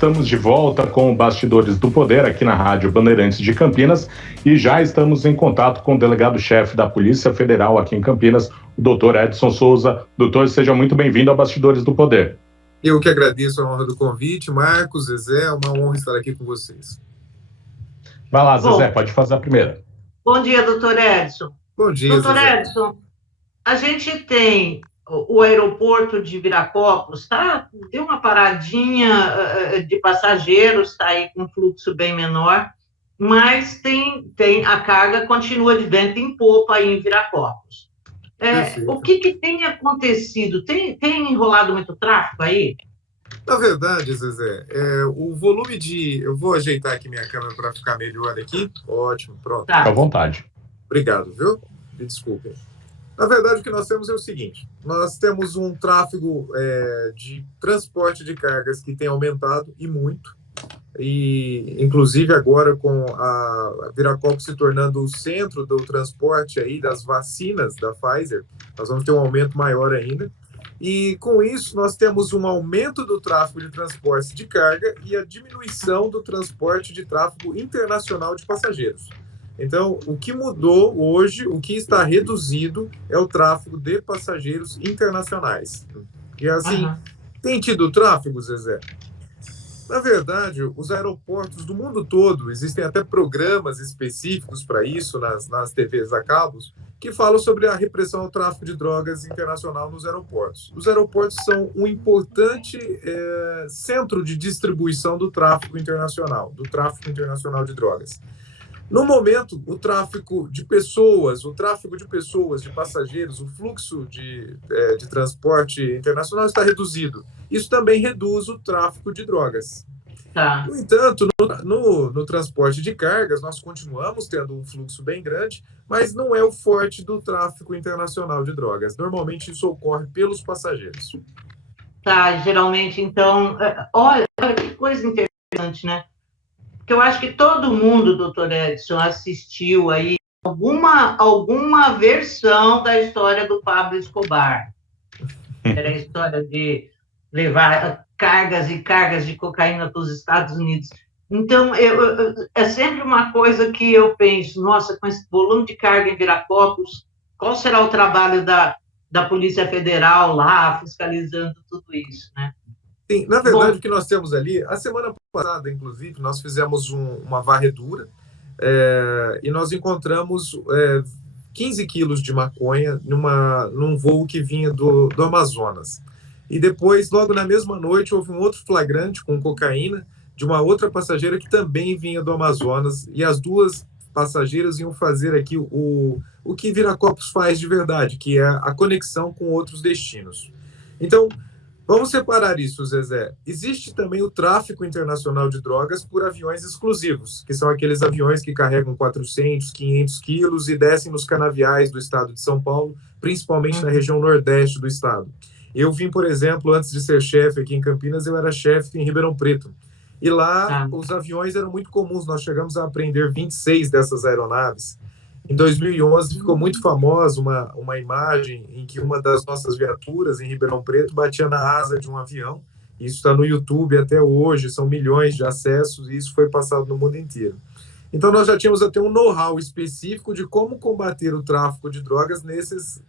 Estamos de volta com o Bastidores do Poder aqui na Rádio Bandeirantes de Campinas e já estamos em contato com o delegado-chefe da Polícia Federal aqui em Campinas, o doutor Edson Souza. Doutor, seja muito bem-vindo ao Bastidores do Poder. Eu que agradeço a honra do convite. Marcos, Zezé, é uma honra estar aqui com vocês. Vai lá, Zezé, pode fazer a primeira. Bom dia, doutor Edson. Bom dia, doutor Zezé. Edson, a gente tem o aeroporto de Viracopos, tá? Deu uma paradinha de passageiros, está aí com um fluxo bem menor, mas a carga continua de vento em popa aí em Viracopos. O que tem acontecido? Tem enrolado muito tráfego aí? Na verdade, Zezé, o volume de... Eu vou ajeitar aqui minha câmera para ficar melhor aqui. Ótimo, pronto. Tá. Fica à vontade. Obrigado, viu? Me desculpem. Na verdade, o que nós temos é o seguinte: nós temos um tráfego de transporte de cargas que tem aumentado e muito, e inclusive agora com a Viracopos se tornando o centro do transporte aí das vacinas da Pfizer, nós vamos ter um aumento maior ainda, e com isso nós temos um aumento do tráfego de transporte de carga e a diminuição do transporte de tráfego internacional de passageiros. Então, o que mudou hoje, o que está reduzido é o tráfego de passageiros internacionais. E assim, tem tido tráfego, Zezé? Na verdade, os aeroportos do mundo todo, existem até programas específicos para isso nas TVs a cabos, que falam sobre a repressão ao tráfico de drogas internacional nos aeroportos. Os aeroportos são um importante centro de distribuição do tráfico internacional de drogas. No momento, o tráfico de pessoas, de passageiros, o fluxo de transporte internacional está reduzido. Isso também reduz o tráfico de drogas. Tá. No entanto, no transporte de cargas, nós continuamos tendo um fluxo bem grande, mas não é o forte do tráfico internacional de drogas. Normalmente, isso ocorre pelos passageiros. Tá, geralmente, então... Olha que coisa interessante, né? Porque eu acho que todo mundo, doutor Edson, assistiu aí alguma versão da história do Pablo Escobar. Era a história de levar cargas e cargas de cocaína para os Estados Unidos. Então, é sempre uma coisa que eu penso, nossa, com esse volume de carga em Viracopos, qual será o trabalho da Polícia Federal lá, fiscalizando tudo isso, né? Sim, na verdade, o que nós temos ali, a semana passada, inclusive, nós fizemos uma varredura e nós encontramos 15 quilos de maconha num voo que vinha do Amazonas. E depois, logo na mesma noite, houve um outro flagrante com cocaína de uma outra passageira que também vinha do Amazonas, e as duas passageiras iam fazer aqui o que Viracopos faz de verdade, que é a conexão com outros destinos. Então, vamos separar isso, Zezé. Existe também o tráfico internacional de drogas por aviões exclusivos, que são aqueles aviões que carregam 400, 500 quilos e descem nos canaviais do estado de São Paulo, principalmente na região nordeste do estado. Eu vim, por exemplo, antes de ser chefe aqui em Campinas, eu era chefe em Ribeirão Preto. E lá os aviões eram muito comuns, nós chegamos a apreender 26 dessas aeronaves. Em 2011, ficou muito famosa uma imagem em que uma das nossas viaturas em Ribeirão Preto batia na asa de um avião. Isso está no YouTube até hoje, são milhões de acessos, e isso foi passado no mundo inteiro. Então, nós já tínhamos até um know-how específico de como combater o tráfico de drogas nesses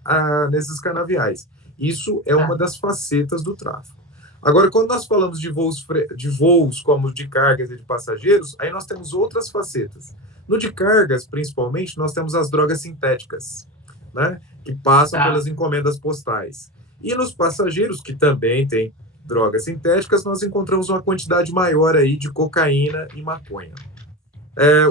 canaviais. Isso é uma das facetas do tráfico. Agora, quando nós falamos de voos como de cargas e de passageiros, aí nós temos outras facetas. No de cargas, principalmente, nós temos as drogas sintéticas, né, que passam pelas encomendas postais. E nos passageiros, que também têm drogas sintéticas, nós encontramos uma quantidade maior aí de cocaína e maconha.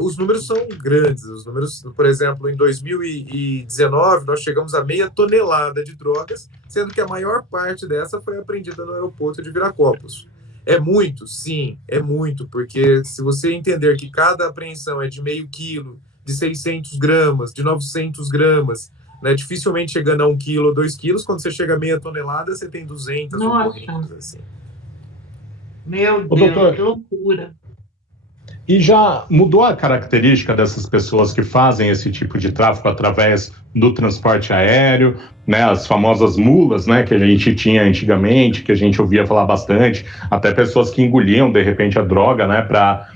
Os números são grandes. Os números, por exemplo, em 2019, nós chegamos a 0,5 tonelada de drogas, sendo que a maior parte dessa foi apreendida no aeroporto de Viracopos. É muito? Sim, é muito, porque se você entender que cada apreensão é de meio quilo, de 600 gramas, de 900 gramas, né, dificilmente chegando a 1 quilo ou 2 quilos, quando você chega a 0,5 tonelada, você tem 200 ocorrências, assim. Meu Deus, doutor, que loucura. E já mudou a característica dessas pessoas que fazem esse tipo de tráfico através do transporte aéreo, né? As famosas mulas, né? Que a gente tinha antigamente, que a gente ouvia falar bastante, até pessoas que engoliam de repente a droga, né? Para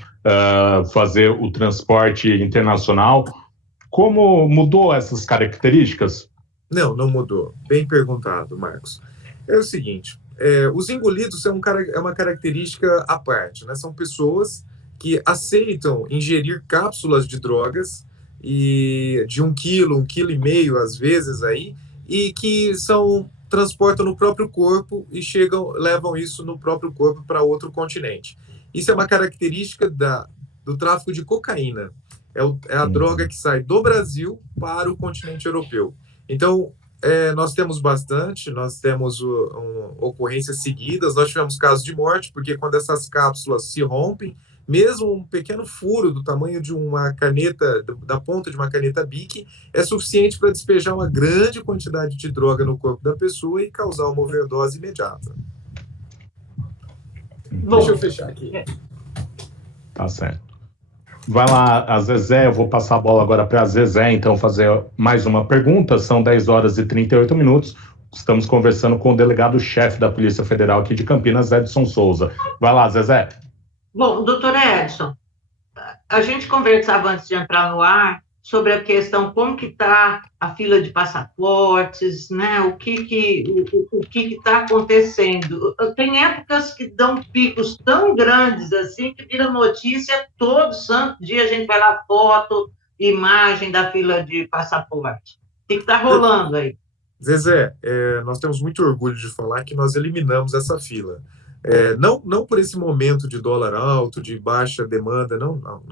fazer o transporte internacional. Como mudou essas características? Não, não mudou. Bem perguntado, Marcos. É o seguinte, os engolidos são uma característica à parte, né? São pessoas que aceitam ingerir cápsulas de drogas e de 1,5 quilo, às vezes aí, e que transportam no próprio corpo e levam isso no próprio corpo para outro continente. Isso é uma característica do tráfico de cocaína. É a droga que sai do Brasil para o continente europeu. Então, nós temos ocorrências seguidas, nós tivemos casos de morte, porque quando essas cápsulas se rompem, mesmo um pequeno furo do tamanho de uma caneta, da ponta de uma caneta Bic, é suficiente para despejar uma grande quantidade de droga no corpo da pessoa e causar uma overdose imediata. Bom, deixa eu fechar aqui. Tá certo. Vai lá, a Zezé, eu vou passar a bola agora para a Zezé, então, fazer mais uma pergunta. São 10 horas e 38 minutos. Estamos conversando com o delegado-chefe da Polícia Federal aqui de Campinas, Edson Souza. Vai lá, Zezé. Bom, doutor Edson, a gente conversava antes de entrar no ar sobre a questão como que está a fila de passaportes, né? O que está acontecendo. Tem épocas que dão picos tão grandes assim que vira notícia todo santo dia, a gente vai lá, foto, imagem da fila de passaporte. O que está rolando aí? Zezé, nós temos muito orgulho de falar que nós eliminamos essa fila. Não por esse momento de dólar alto, de baixa demanda, não.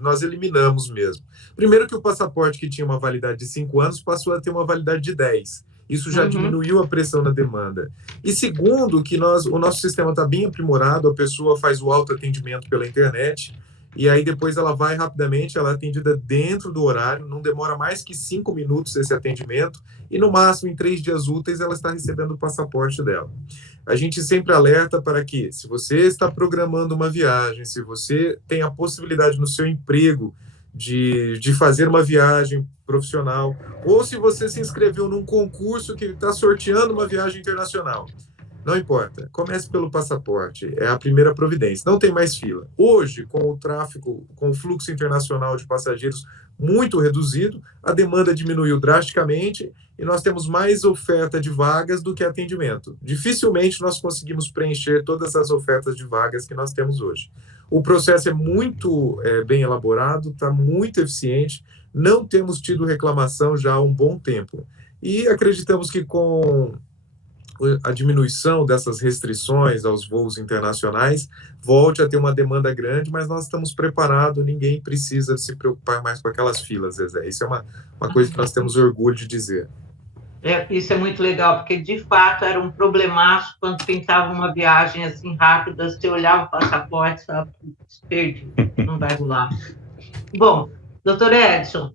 Nós eliminamos mesmo. Primeiro que o passaporte que tinha uma validade de 5 anos passou a ter uma validade de 10. Isso já diminuiu a pressão na demanda. E segundo, que o nosso sistema está bem aprimorado, a pessoa faz o autoatendimento pela internet, e aí depois ela vai rapidamente, ela é atendida dentro do horário, não demora mais que 5 minutos esse atendimento, e no máximo em 3 dias úteis ela está recebendo o passaporte dela. A gente sempre alerta para que, se você está programando uma viagem, se você tem a possibilidade no seu emprego de fazer uma viagem profissional, ou se você se inscreveu num concurso que está sorteando uma viagem internacional, não importa, comece pelo passaporte, é a primeira providência, não tem mais fila. Hoje, com o tráfego, com o fluxo internacional de passageiros muito reduzido, a demanda diminuiu drasticamente e nós temos mais oferta de vagas do que atendimento. Dificilmente nós conseguimos preencher todas as ofertas de vagas que nós temos hoje. O processo é muito bem elaborado, está muito eficiente, não temos tido reclamação já há um bom tempo. E acreditamos que com a diminuição dessas restrições aos voos internacionais, volte a ter uma demanda grande, mas nós estamos preparados, ninguém precisa se preocupar mais com aquelas filas, Zezé. Isso é uma coisa que nós temos orgulho de dizer. Isso é muito legal, porque de fato era um problemaço quando pintava uma viagem assim rápida, você olhava o passaporte e falava, perdi, não vai rolar. Bom, doutor Edson,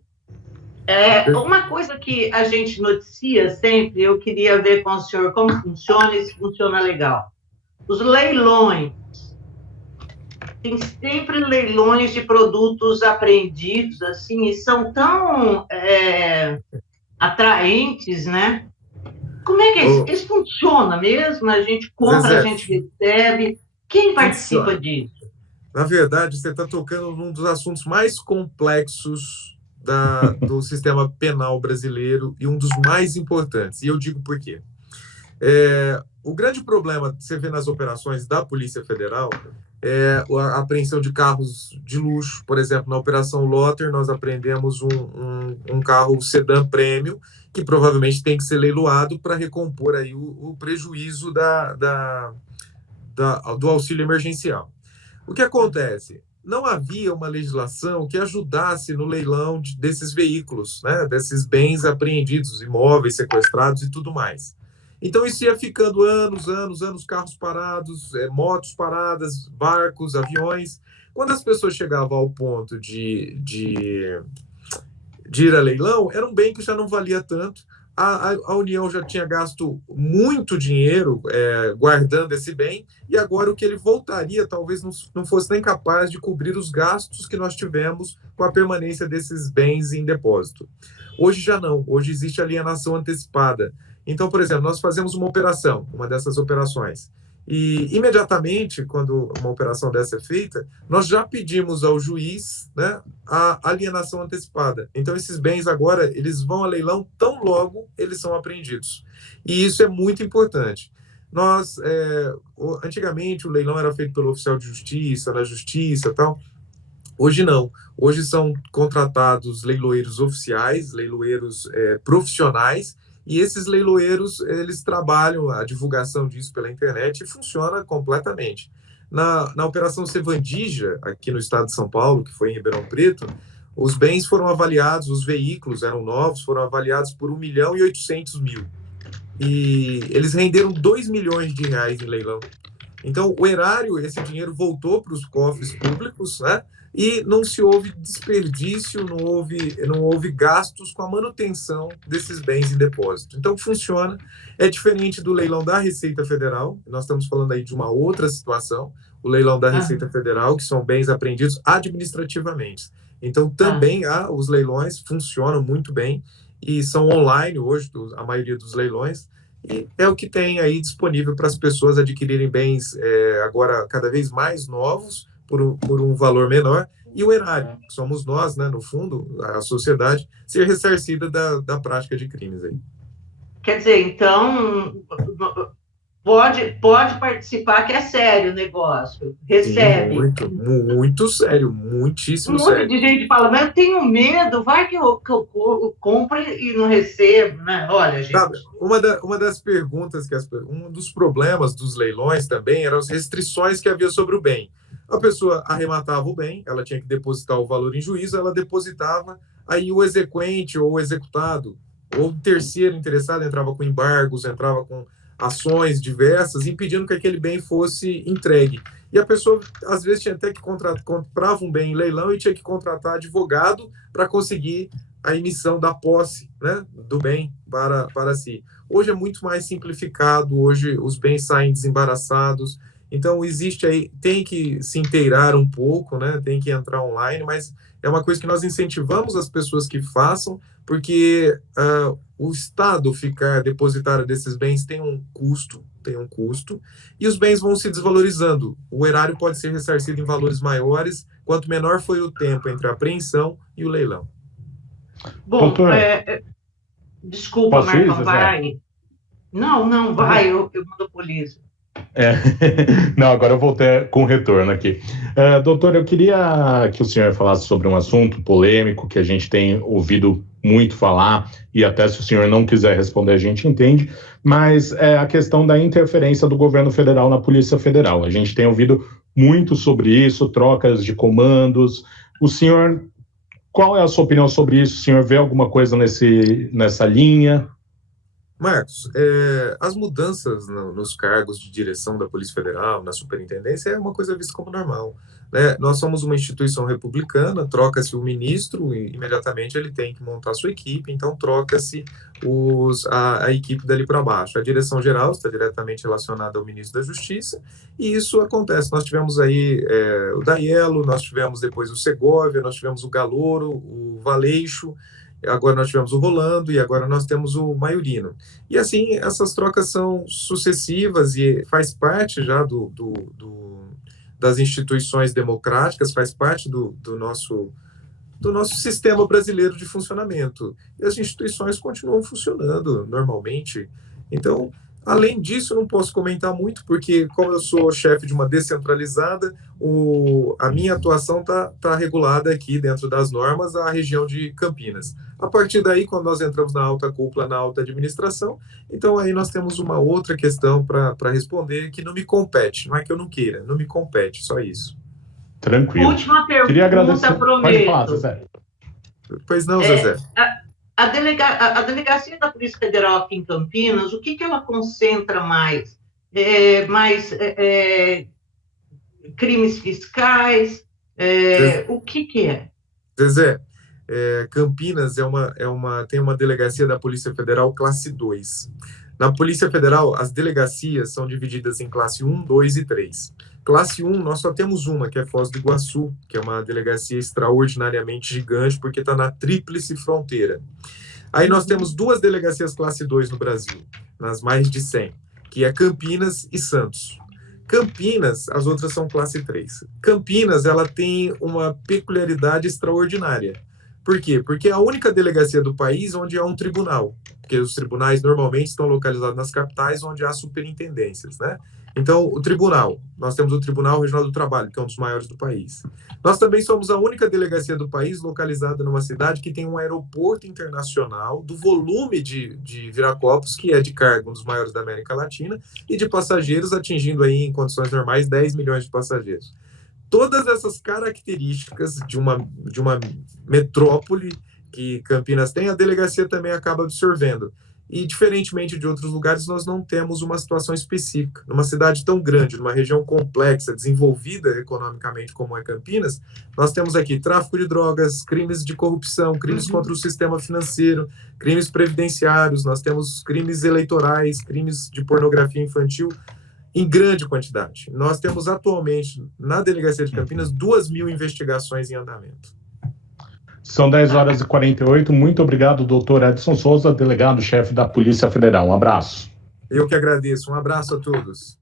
uma coisa que a gente noticia sempre, eu queria ver com o senhor como funciona e se funciona legal. Os leilões. Tem sempre leilões de produtos apreendidos, assim, e são tão atraentes, né? Como é que isso funciona mesmo? A gente compra, Zezé, a gente recebe. Quem participa disso? Na verdade, você está tocando num dos assuntos mais complexos do sistema penal brasileiro e um dos mais importantes. E eu digo por quê. O grande problema que você vê nas operações da Polícia Federal é a apreensão de carros de luxo. Por exemplo, na Operação Lotter, nós apreendemos um carro sedã prêmio que provavelmente tem que ser leiloado para recompor aí o prejuízo do auxílio emergencial. O que acontece? Não havia uma legislação que ajudasse no leilão desses veículos, né, desses bens apreendidos, imóveis sequestrados e tudo mais. Então, isso ia ficando anos, carros parados, motos paradas, barcos, aviões. Quando as pessoas chegavam ao ponto de ir a leilão, era um bem que já não valia tanto, a União já tinha gasto muito dinheiro guardando esse bem, e agora o que ele voltaria talvez não fosse nem capaz de cobrir os gastos que nós tivemos com a permanência desses bens em depósito. Hoje já não, hoje existe alienação antecipada. Então, por exemplo, nós fazemos uma operação, uma dessas operações, e imediatamente, quando uma operação dessa é feita, nós já pedimos ao juiz, né, a alienação antecipada. Então, esses bens agora, eles vão a leilão tão logo eles são apreendidos. E isso é muito importante. Nós, antigamente, o leilão era feito pelo oficial de justiça, na justiça e tal. Hoje não. Hoje são contratados leiloeiros oficiais, leiloeiros profissionais, e esses leiloeiros, eles trabalham a divulgação disso pela internet e funciona completamente. Na Operação Sevandija, aqui no estado de São Paulo, que foi em Ribeirão Preto, os bens foram avaliados, os veículos eram novos, foram avaliados por 1.800.000. E eles renderam 2 milhões de reais em leilão. Então, o erário, esse dinheiro voltou para os cofres públicos, né? E não se houve desperdício, não houve gastos com a manutenção desses bens em depósito. Então, funciona. É diferente do leilão da Receita Federal. Nós estamos falando aí de uma outra situação, o leilão da Receita Federal, que são bens apreendidos administrativamente. Então, também os leilões funcionam muito bem e são online hoje, a maioria dos leilões. E é o que tem aí disponível para as pessoas adquirirem bens agora cada vez mais novos, por um valor menor, e o erário, que somos nós, né, no fundo, a sociedade, ser ressarcida da prática de crimes aí. Quer dizer, então, pode participar, que é sério o negócio, recebe. Sim, muito sério, muitíssimo sério. Muita gente fala, mas eu tenho medo, vai que eu compro e não recebo, né? Olha, gente... Sabe, uma das perguntas, um dos problemas dos leilões também eram as restrições que havia sobre o bem. A pessoa arrematava o bem, ela tinha que depositar o valor em juízo, ela depositava, aí o exequente ou o executado, ou o terceiro interessado entrava com embargos, entrava com ações diversas, impedindo que aquele bem fosse entregue. E a pessoa, às vezes, tinha até que comprava um bem em leilão e tinha que contratar advogado para conseguir a emissão da posse, né, do bem para si. Hoje é muito mais simplificado, hoje os bens saem desembaraçados. Então, existe aí, tem que se inteirar um pouco, né? Tem que entrar online, mas é uma coisa que nós incentivamos as pessoas que façam, porque o Estado ficar depositário desses bens tem um custo, e os bens vão se desvalorizando. O erário pode ser ressarcido em valores maiores, quanto menor foi o tempo entre a apreensão e o leilão. Bom, Doutor, desculpa, Marcão, vai. Não, vai, eu monopolizo. Não, agora eu voltei com retorno aqui. Doutor, eu queria que o senhor falasse sobre um assunto polêmico que a gente tem ouvido muito falar, e até se o senhor não quiser responder, a gente entende, mas é a questão da interferência do governo federal na Polícia Federal. A gente tem ouvido muito sobre isso, trocas de comandos. O senhor, qual é a sua opinião sobre isso? O senhor vê alguma coisa nessa linha? Marcos, as mudanças nos cargos de direção da Polícia Federal, na superintendência, é uma coisa vista como normal, né? Nós somos uma instituição republicana, troca-se o ministro e imediatamente ele tem que montar sua equipe, então troca-se a equipe dali para baixo. A direção geral está diretamente relacionada ao ministro da Justiça e isso acontece. Nós tivemos aí o Daiello, nós tivemos depois o Segovia, nós tivemos o Galouro, o Valeixo, agora nós tivemos o Rolando e agora nós temos o Maiorino. E assim, essas trocas são sucessivas e faz parte já das instituições democráticas, faz parte do nosso sistema brasileiro de funcionamento. E as instituições continuam funcionando normalmente. Então, além disso, não posso comentar muito, porque como eu sou chefe de uma descentralizada, a minha atuação está regulada aqui dentro das normas, a região de Campinas. A partir daí, quando nós entramos na alta cúpula, na alta administração, então aí nós temos uma outra questão para responder que não me compete, não é que eu não queira, não me compete, só isso. Tranquilo. Última pergunta, queria agradecer. prometo. Pode falar, Zezé. Pois não, Zezé. A delegacia da Polícia Federal aqui em Campinas, o que ela concentra mais? Crimes fiscais? O que é? Zezé, Campinas tem uma delegacia da Polícia Federal classe 2. Na Polícia Federal, as delegacias são divididas em classe 1, 2 e 3. Classe 1, nós só temos uma, que é Foz do Iguaçu, que é uma delegacia extraordinariamente gigante, porque está na tríplice fronteira. Aí nós temos 2 delegacias classe 2 no Brasil, nas mais de 100, que é Campinas e Santos. Campinas, as outras são classe 3. Campinas, ela tem uma peculiaridade extraordinária. Por quê? Porque é a única delegacia do país onde há um tribunal, porque os tribunais normalmente estão localizados nas capitais, onde há superintendências, né? Então, o tribunal, nós temos o Tribunal Regional do Trabalho, que é um dos maiores do país. Nós também somos a única delegacia do país localizada numa cidade que tem um aeroporto internacional do volume de Viracopos, que é de carga, um dos maiores da América Latina, e de passageiros, atingindo aí, em condições normais, 10 milhões de passageiros. Todas essas características de uma metrópole que Campinas tem, a delegacia também acaba absorvendo. E, diferentemente de outros lugares, nós não temos uma situação específica. Numa cidade tão grande, numa região complexa, desenvolvida economicamente como é Campinas, nós temos aqui tráfico de drogas, crimes de corrupção, crimes contra o sistema financeiro, crimes previdenciários, nós temos crimes eleitorais, crimes de pornografia infantil, em grande quantidade. Nós temos atualmente, na Delegacia de Campinas, 2.000 investigações em andamento. São 10h48. Muito obrigado, doutor Edson Souza, delegado-chefe da Polícia Federal. Um abraço. Eu que agradeço. Um abraço a todos.